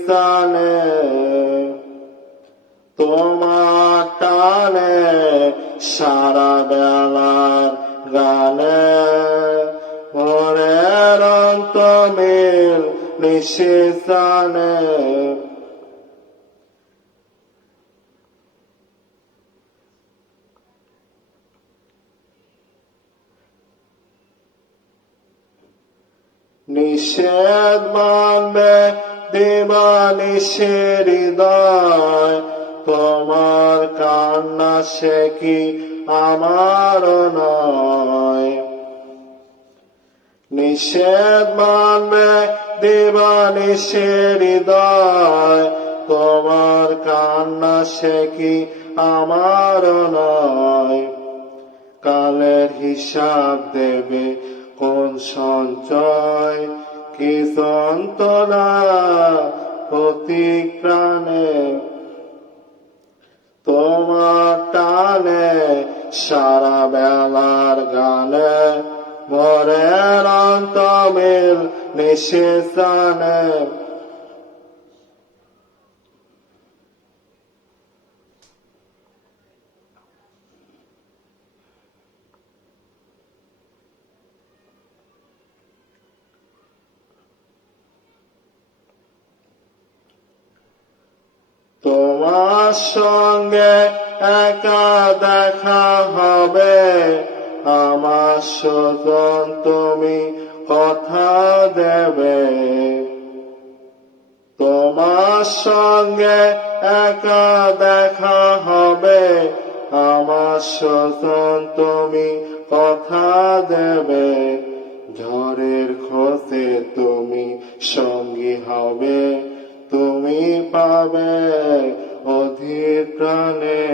নিঃশেষানে তোমার টানে সারা বেলার গানে মনের অন্তমিল নিঃশেষানে নিষেধ মানবে দিবানিশের হৃদয় তোমার কান্না সে কি আমার নয় নিষেধ মানবে দিবানিশের হৃদয় তোমার কান্না সে কি আমার নয় কালের হিসাব দেবে কোন সঞ্চয় কি যন্ত্রণা প্রতি প্রাণে তোমার টানে সারা বেলার গানে মনের অন্তমিল নিঃশেষানে তোমার সঙ্গে একা দেখা হবে আমার স্বজন তুমি কথা দেবে তোমার সঙ্গে একা দেখা হবে আমার স্বজন তুমি কথা দেবে ঝড়ের খোঁজে তুমি সঙ্গী হবে তুমি পাবে অধীর প্রাণে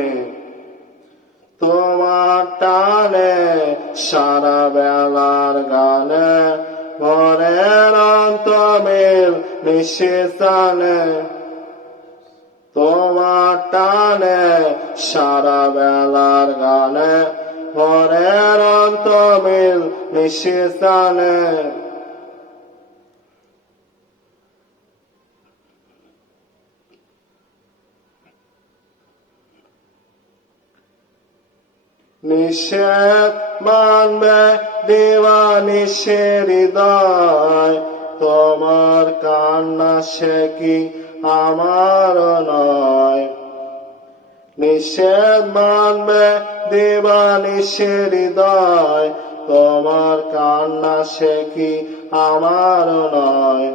তোমার টানে সারা বেলার গানে মনের অন্তমিল নিঃশেষানে তোমার টানে সারা বেলার গানে মনের অন্তমিল নিঃশেষানে নিষেধ মানবে দিবানিশের হৃদয় তোমার কান্না সে কি আমার নয় নিষেধ মানবে দিবানিশের হৃদয় তোমার কান্না সে কি আমার নয়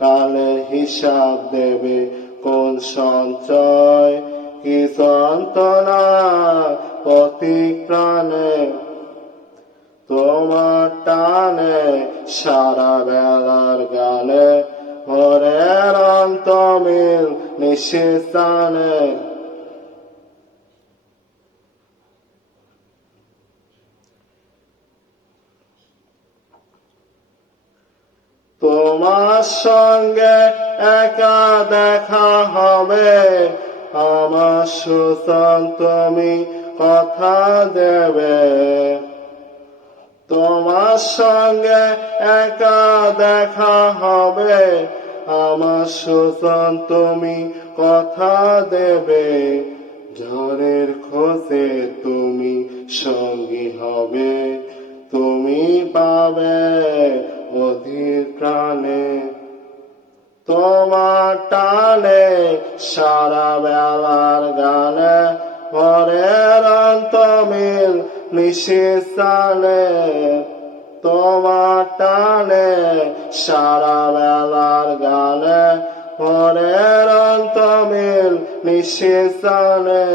কালে হিসাব দেবে কোন সঞ্চয় কি যন্ত্রণা প্রতি প্রাণে তোমার টানে সারা বেলার গানে মনের অন্তমিল নিঃশেষানে তোমার সঙ্গে একা দেখা হবে আমার সুতন তুমি কথা দেবে তোমার সঙ্গে একা দেখা হবে আমার সুতন তুমি কথা দেবে ঝড়ের খোঁজে তুমি সঙ্গী হবে তুমি পাবে অধীর প্রাণে তোমার টানে সারা বেলার গানে মনের অন্তমিল নিঃশেষানে তোমার টানে সারা বেলার গানে মনের অন্তমিল নিঃশেষানে